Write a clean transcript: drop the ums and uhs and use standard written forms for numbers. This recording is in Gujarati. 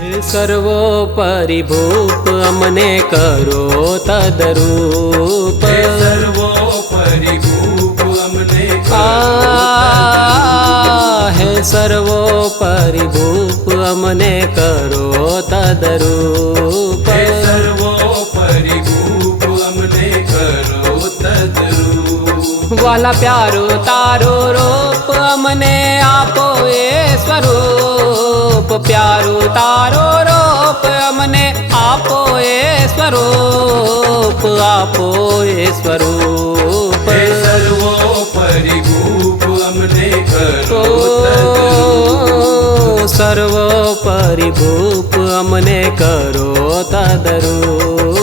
સર્વોપરી ભૂપ અમને કરો તદરૂપ, સર્વોપરી ભૂપ અમને હે સર્વોપરી ભૂપ અમને કરો તદરૂપ, સર્વોપરી ભૂપ અમને કરો તદરૂપ। વાલા પ્યારો તારો રૂપ અમને આપો એ સ્વરૂપ, પ્યારો તારો રૂપ અમને આપો એ સ્વરૂપ, આપો એ સ્વરૂપ। સર્વોપરી ભૂપ અમને કરો સર્વોપરી ભૂપ અમને કરો તદરૂપ।